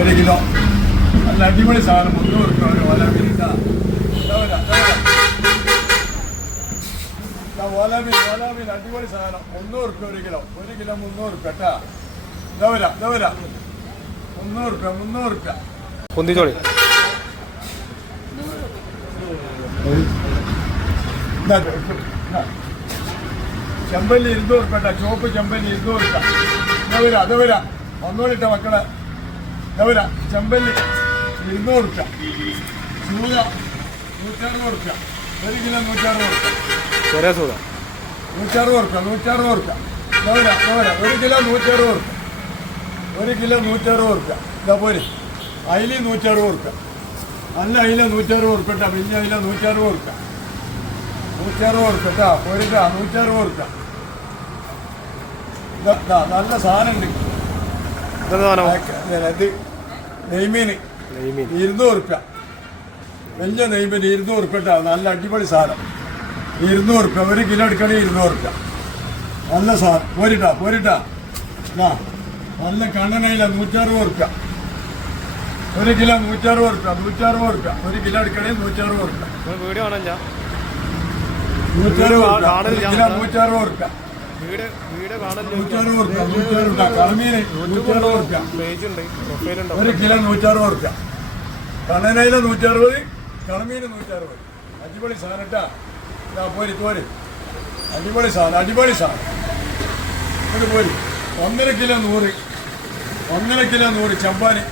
ഒരു കിലോ നല്ല അടിപൊളി സാധനം 300 റുപ്യ ഒരു ഓലമീൻ ഓലമീൻ അടിപൊളി സാധനം 300 റുപ്യ ഒരു കിലോ 300 റുപ്യ കേട്ടാ. 300 റുപ്യ പൊന്തിച്ചോളി. ചെമ്പല്ലി 200 റുപ്യ കേട്ടാ. ചോപ്പ് ചെമ്പല്ലി 200 റുപ്യ. അതവരാ ഒന്നോടിട്ട മക്കളെ ചെമ്പല്ലി 200 റുപ്യ. സൂത 160 റുപ്യ. 1 കിലോ 160 റുപ്യ. 160 റുപ്യ 160 റുപ്യ. 1 കിലോ 160 റുപ്യ. 1 കിലോ 160 റുപ്യ. ഇതാ പോരെ. അയില 160 റുപ്യ. നല്ല അയില 160 റുപ്യ കേട്ടാ. വലിയ അയില 160 റുപ്യ. 160 റുപ്യ കേട്ടാ. പോരിട്ടാ 160 റുപ്യ. നല്ല സാധനം ഉണ്ട്. ഇത് നെയ്മീന് 200 റുപ്യ. വലിയ നെയ്മീന് 200 റുപ്യ കേട്ടാ. നല്ല അടിപൊളി സാധനം 200 റുപ്യ. 1 കിലോ എടുക്കണേ 200 റുപ്യ. നല്ല സാധനം. പോരിട്ടാ നല്ല കണ്ണനയില 160 റുപ്യ. 1 കിലോ 160 റുപ്യ. 1 കിലോ എടുക്കണേ 160 റുപ്യ. 160 കിലോ 160 റുപ്യ. 160 റുപ്യ. കളമീന് 160 റുപ്യ. 1 കിലോ 160 റുപ്യ. കണ്ണനയില 160. കളമീന് 160. അടിപൊളി സാധനം കേട്ടാ. പോരി അടിപൊളി സാധനം ഇത് പോരി. 1.5 കിലോ 100. 1.5 കിലോ 100 ചമ്പാന്.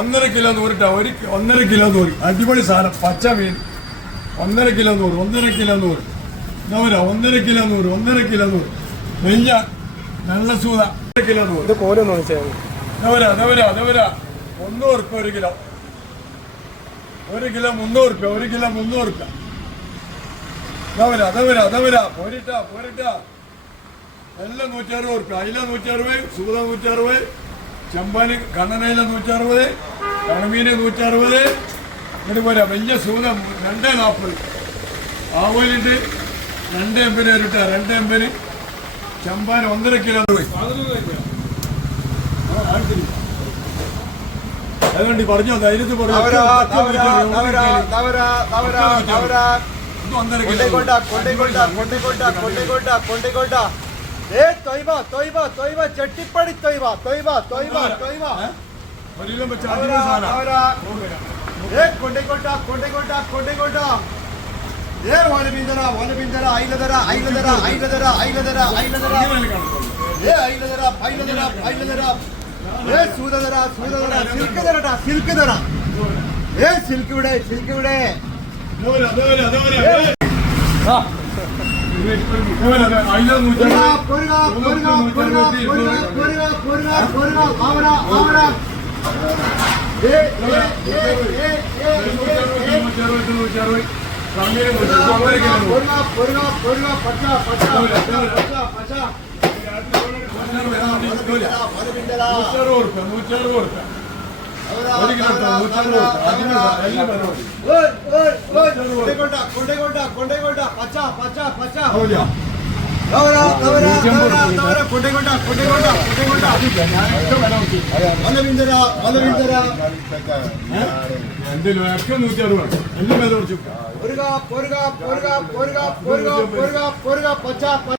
1.5 കിലോ 100 ഇട്ടാ. 1.5 കിലോ 100 അടിപൊളി സാധനം. പച്ച മീൻ 1.5 കിലോ 100. 1.5 കിലോ 100. 1.5 കിലോ 100. 1.5 കിലോ 100. വെഞ്ഞ നല്ല സൂത 1 കിലോ 100. ഇത് കോലൊന്നും വെച്ചാൽ 100 റുപ്യ 1 കിലോ. 1 കിലോ 300 റുപ്യ. 1 കിലോ 300 റുപ്യ. പോരിട്ടാ എല്ലാം 160 റുപ്യ. അയില 160. സൂത 160. ചെമ്പാന് കണ്ണനയില 160. കണമീന് 160. ഇങ്ങോട്ട് പോരാ. വലിയ സൂത 240. ആവോലിണ്ട് 280 വരട്ടെ. 280. ചമ്പാന് 1.5 കിലോ. അതുകൊണ്ട് പറഞ്ഞോ ധൈര്യത്തിൽ പറഞ്ഞു. ചെട്ടിപ്പടി